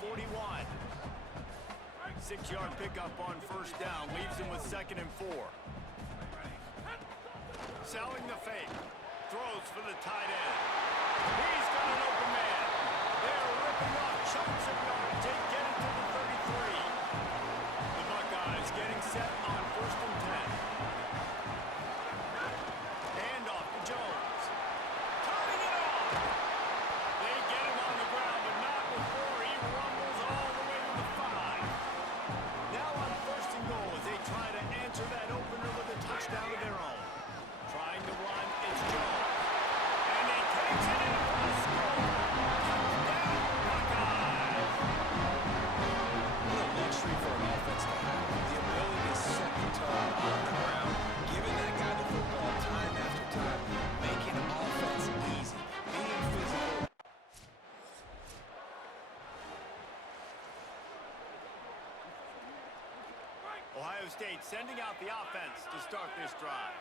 41. 6-yard pickup on first down. Leaves him with 2nd and 4. Selling the fake. Throws for the tight end. He's got an open man. They're ripping off chunks of yards. They get it to the 33. The Buckeyes getting set on 1st and 10. Handoff to Jones. Cutting it off. They get him on the ground, but not before he rumbles all the way to the 5. Now on 1st and goal as they try to answer that opener with a touchdown of their own. Trying to run, it's Jones. And he takes it in for the score. Touchdown, Buckeyes! What a luxury for an offense to have. The ability to set the tone on the ground, giving that guy the football time after time, making offense easy, being physical. Ohio State sending out the offense to start this drive.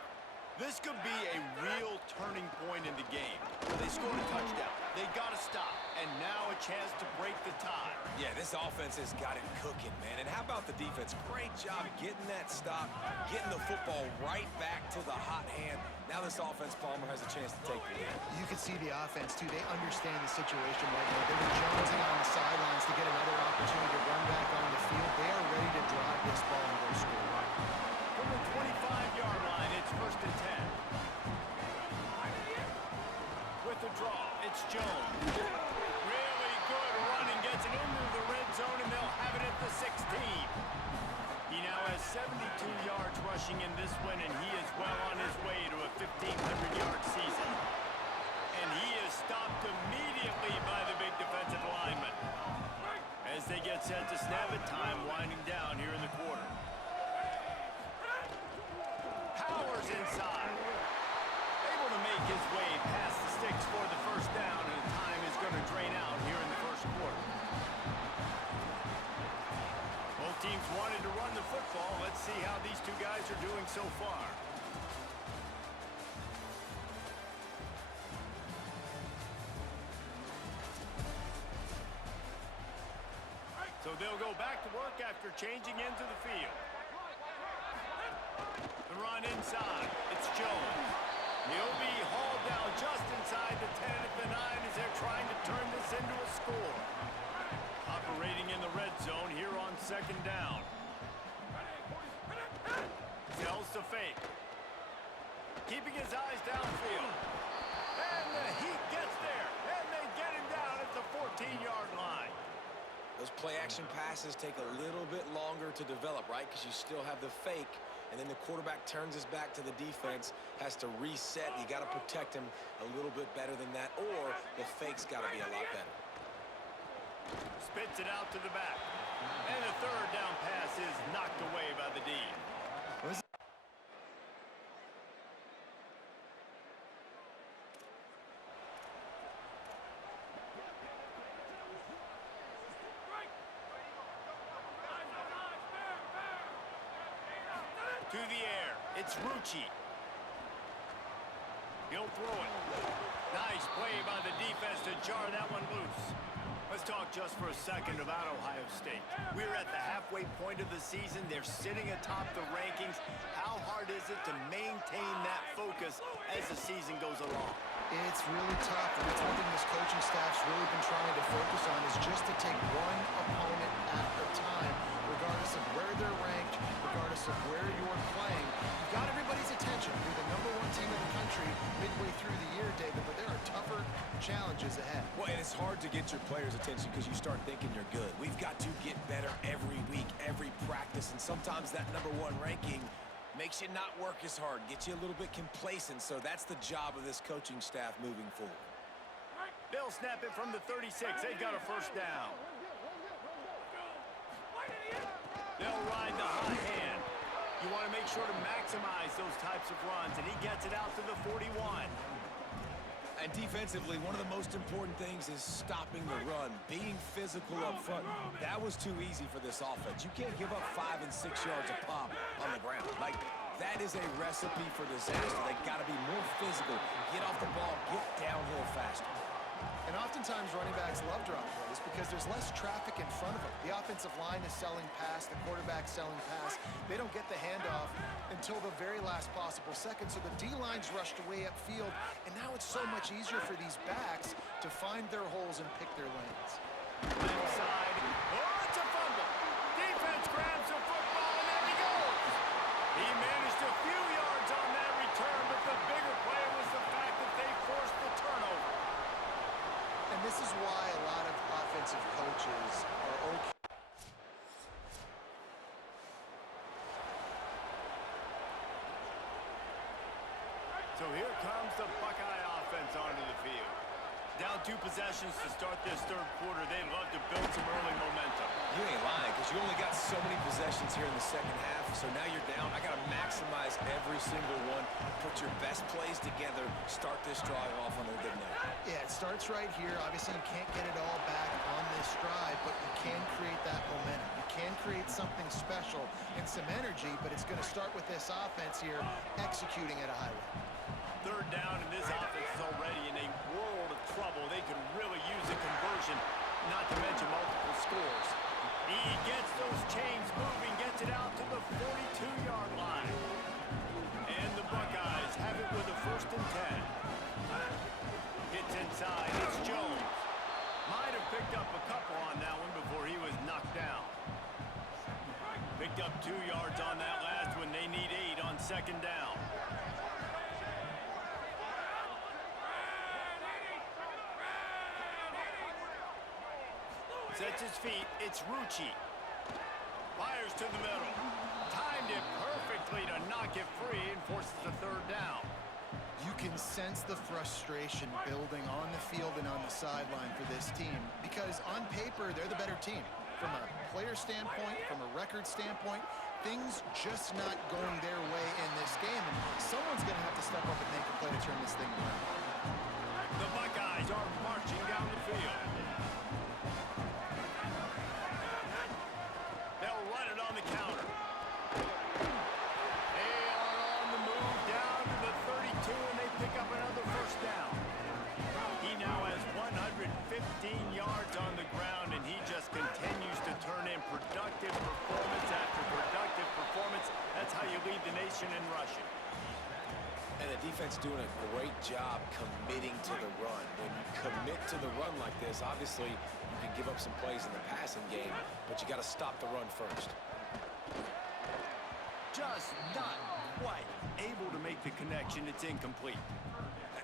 This could be a real turning point in the game. They scored a touchdown. They got to stop. And now a chance to break the tie. Yeah, this offense has got it cooking, man. And how about the defense? Great job getting that stop, getting the football right back to the hot hand. Now this offense, Palmer, has a chance to take the lead. You can see the offense, too. They understand the situation right now. They were jonesing on the sidelines to get another opportunity to run back on the field. They are ready to drive this ball and go score. From the 25-yard line, it's 1st and 10. With the draw, it's Jones. Really good running, gets it into the red zone, and they'll have it at the 16. He now has 72 yards rushing in this win, and he is well on his way to a 1,500-yard season. And he is stopped immediately by the big defensive lineman. As they get set to snap it, time winding down here in the quarter. Powers inside. Able to make his way past the sticks for the first down, and time is going to drain out here in the first quarter. Both teams wanted to run the football. Let's see how these two guys are doing so far. So they'll go back to work after changing into the field. The run inside. It's Jones. He'll be hauled down just inside the 10 at the 9 as they're trying to turn this into a score. Operating in the red zone here on 2nd down. Sells the fake. Keeping his eyes downfield. And the Heat gets there. And they get him down at the 14-yard line. Those play-action passes take a little bit longer to develop, right? Because you still have the fake, and then the quarterback turns his back to the defense, has to reset. You got to protect him a little bit better than that, or the fake's got to be a lot better. Spits it out to the back. And the 3rd down pass is knocked away by the D. To the air, it's Rucci. He'll throw it. Nice play by the defense to jar that one loose. Let's talk just for a second about Ohio State. We're at the halfway point of the season. They're sitting atop the rankings. How hard is it to maintain that focus as the season goes along? It's really tough, and it's one thing this coaching staff's really been trying to focus on is just to take one opponent at a time, regardless of where they're ranked, regardless of where you're playing. You've got everybody's attention. You're the #1 team in the country midway through the year, David, but there are tougher challenges ahead. Well, and it's hard to get your players' attention because you start thinking you're good. We've got to get better every week, every practice, and sometimes that #1 ranking makes you not work as hard, gets you a little bit complacent, so that's the job of this coaching staff moving forward. They'll snap it from the 36. They've got a first down. They'll ride the hot hand. You want to make sure to maximize those types of runs, and he gets it out to the 41. And defensively, one of the most important things is stopping the run, being physical up front. That was too easy for this offense. You can't give up 5 and 6 yards a pop on the ground. Like, that is a recipe for disaster. They got to be more physical, get off the ball, get downhill faster. And oftentimes running backs love drop plays because there's less traffic in front of them. The offensive line is selling pass, the quarterback's selling pass. They don't get the handoff until the very last possible second. So the D-line's rushed away upfield, and now it's so much easier for these backs to find their holes and pick their lanes. Inside. Oh, it's a fumble. Defense grabs the football, and there he goes. He managed a few yards on that return, but the bigger play was the fact that they forced the turnover. And this is why a lot of offensive coaches are okay. So here comes the Buckeye offense onto the field. Down 2 possessions to start this third quarter. They love to build some early momentum. You ain't lying, because you only got so many possessions here in the second half, so now you're down. I got to maximize every single one, put your best plays together, start this drive off on a good note. Yeah, it starts right here. Obviously, you can't get it all back on this drive, but you can create that momentum. You can create something special and some energy, but it's going to start with this offense here executing at a high level. Third down, and this offense is already in a world of trouble. They could really use a conversion, not to mention multiple scores. He gets those chains moving, gets it out to the 42-yard line. And the Buckeyes have it with a 1st and 10. Hits inside, it's Jones. Might have picked up a couple on that one before he was knocked down. Picked up 2 yards on that last one. They need 8 on 2nd down. Sets his feet, it's Rucci. Fires to the middle. Timed it perfectly to knock it free and forces the 3rd down. You can sense the frustration building on the field and on the sideline for this team because on paper, they're the better team. From a player standpoint, from a record standpoint, things just not going their way in this game. And someone's going to have to step up and make a play to turn this thing around. The Buckeyes are marching down the field. They'll run it on the counter. They are on the move down to the 32, and they pick up another 1st down. He now has 115 yards on the ground, and he just continues to turn in productive performance after productive performance. That's how you lead the nation in rushing. And the defense doing a great job committing to the run. When you commit to the run like this, obviously you can give up some plays in the passing game, but you got to stop the run first. Just not quite able to make the connection. It's incomplete.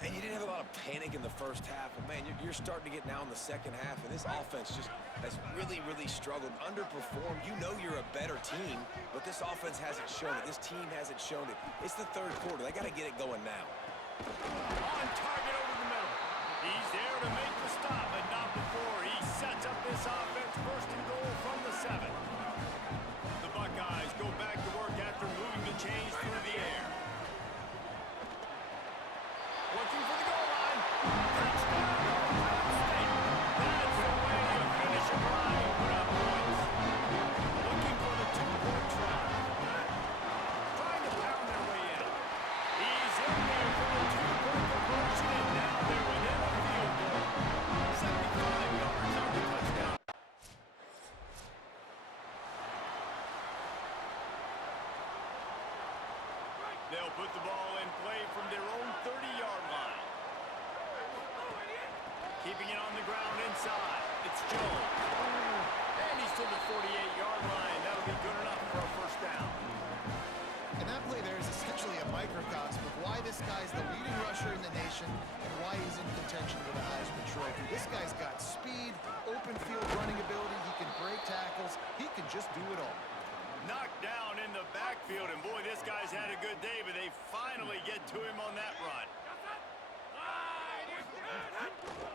And you didn't have a lot of panic in the first half, but man, you're starting to get now in the second half, and this offense just has really, really struggled, underperformed. You know you're a better team, but this offense hasn't shown it. This team hasn't shown it. It's the third quarter. They got to get it going now. On target over the middle. He's there to make the stop, but not before he sets up this offense 1st and goal from the 7. The Buckeyes go back to work after moving the chains through the air. Looking for the goal line. Touchdown, Ohio State. That's the way you finish a drive. Put up points. Looking for the 2-point try. Trying to pound their way in. He's in there for the 2-point conversion, and now they're within a field goal. 75 yards on the touchdown. They'll put the ball in play from their own 30-yard line. Keeping it on the ground inside. It's Jones. And he's to the 48-yard line. That'll be good enough for a 1st down. And that play there is essentially a microcosm of why this guy's the leading rusher in the nation and why he's in contention for the Heisman Trophy. This guy's got speed, open field running ability. He can break tackles. He can just do it all. Knocked down in the backfield, and boy, this guy's had a good day, but they finally get to him on that run.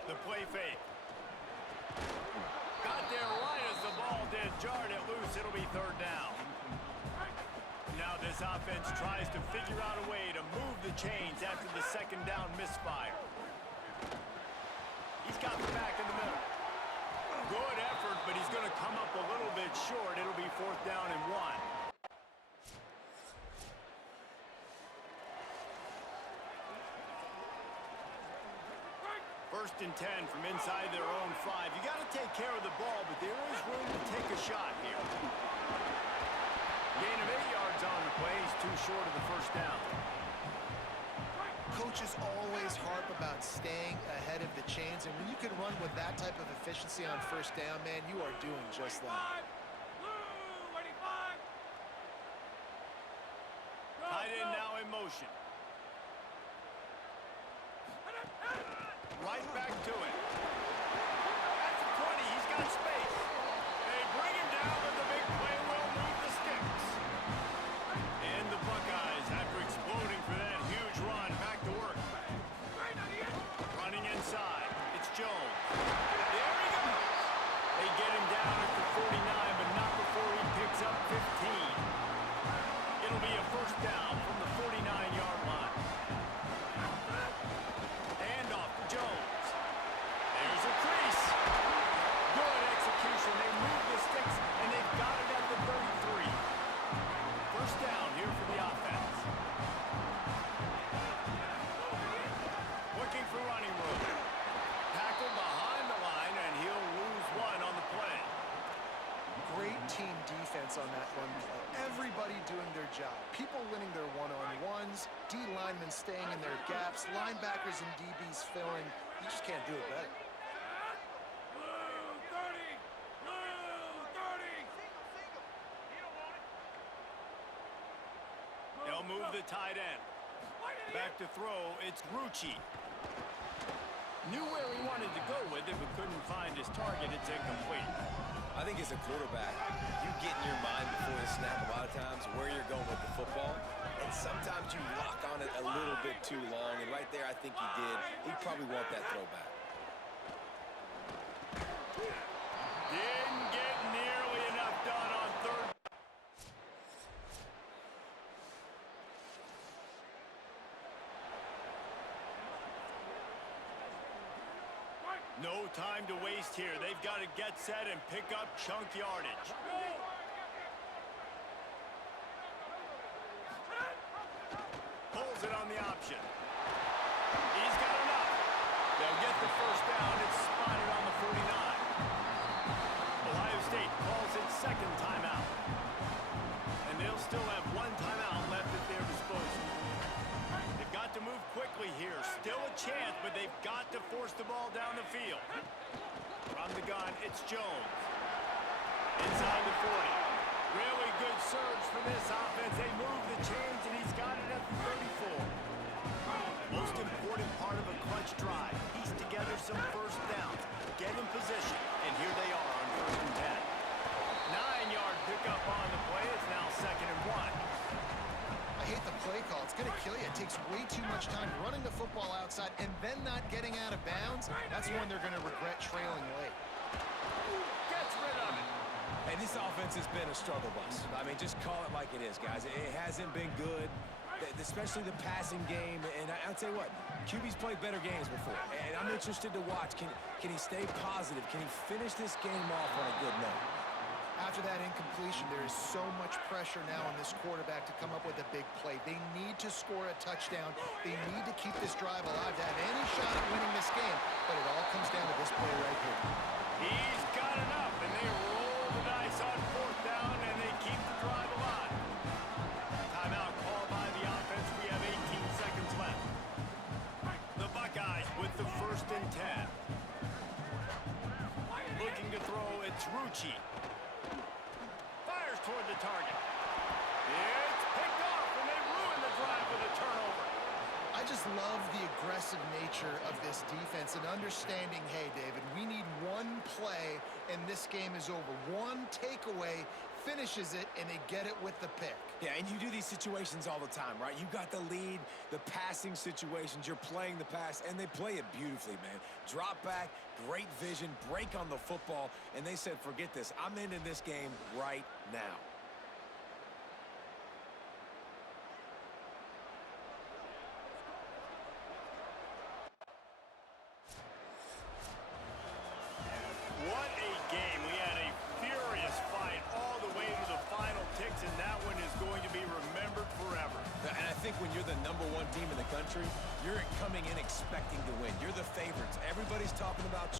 The play fake. Got there right as the ball did, jarred it loose. It'll be 3rd down. Now this offense tries to figure out a way to move the chains after the 2nd down misfire. He's got the back in the middle. Good effort, but he's going to come up a little bit short. It'll be 4th down and 1. first and 10 from inside their own 5. You got to take care of the ball, but there is room to take a shot here. Gain of 8 yards on the play. He's too short of the first down. Coaches always harp about staying ahead of the chains, and when you can run with that type of efficiency on first down, man, you are doing just that. Tight end now in motion. Right back to it. That's the 20. He's got space. They bring him down, but the big play will move the sticks. And the Buckeyes, after exploding for that huge run, back to work. Running inside. It's Jones. There he goes. They get him down at the 49, but not before he picks up 15. It'll be a first down from the 49-yard line. Hand off to Jones. There's a crease. Good execution. They move the sticks, and they've got it at the 33. First down here for the offense. Looking for running room. Tackled behind the line, and he'll lose one on the play. Great team defense on that run play. Everybody doing their job. People winning their one-on-ones, D linemen staying in their gaps, linebackers and DBs filling. You just can't do it better. They'll move the tight end. Back to throw, it's Rucci. Knew where he wanted to go with it, but couldn't find his target. It's incomplete. I think as a quarterback, you get in your mind before the snap a lot of times where you're going with the football, and sometimes you lock on it a little bit too long, and right there I think he did. He'd probably want that throwback. Didn't get nearly enough done on third. No time to waste here. They've got to get set and pick up chunk yardage. Pulls it on the option. He's got enough. They'll get the first down. It's spotted on the 49. Ohio State calls its second timeout. And they'll still have one timeout left at their disposal. They've got to move quickly here. Still a chance, but they've got to force the ball down the field. From the gun, it's Jones. Inside the 40. Really good surge for this offense. They move the chains, and he's got it at the 34. Most important part of a clutch drive. Piece together some first downs. Get in position, and here they are on first and 10. 9-yard pickup on the play. It's now second and 1. I hate the play call. It's going to kill you. It takes way too much time running the football outside and then not getting out of bounds. That's when they're going to regret trailing late. Gets rid of it. Hey, this offense has been a struggle bus. I mean, just call it like it is, guys. It hasn't been good, especially the passing game. And I'll tell you what, QB's played better games before. And I'm interested to watch. Can he stay positive? Can he finish this game off on a good note? After that incompletion, there is so much pressure now on this quarterback to come up with a big play. They need to score a touchdown. They need to keep this drive alive to have any shot at winning this game. But it all comes down to this play right here. He's got enough, and they roll the dice on fourth down, and they keep the drive alive. Timeout called by the offense. We have 18 seconds left. The Buckeyes with the first and 10. Looking to throw, it's Rucci. Fires toward the target. It's picked off, and they ruin the drive with a turnover. I just love the aggressive nature of this defense and understanding, hey, David, we need one play, and this game is over. One takeaway finishes it, and they get it with the pick. Yeah, and you do these situations all the time, right? You got the lead, the passing situations, you're playing the pass, and they play it beautifully, man. Drop back, great vision, break on the football, and they said, forget this. I'm ending this game right now. What a game. We had a furious fight all the way to the final ticks, and that one is going to be remembered forever. And I think think when you're the #1 team in the country, you're coming in expecting to win. You're the favorites. Everybody's talking about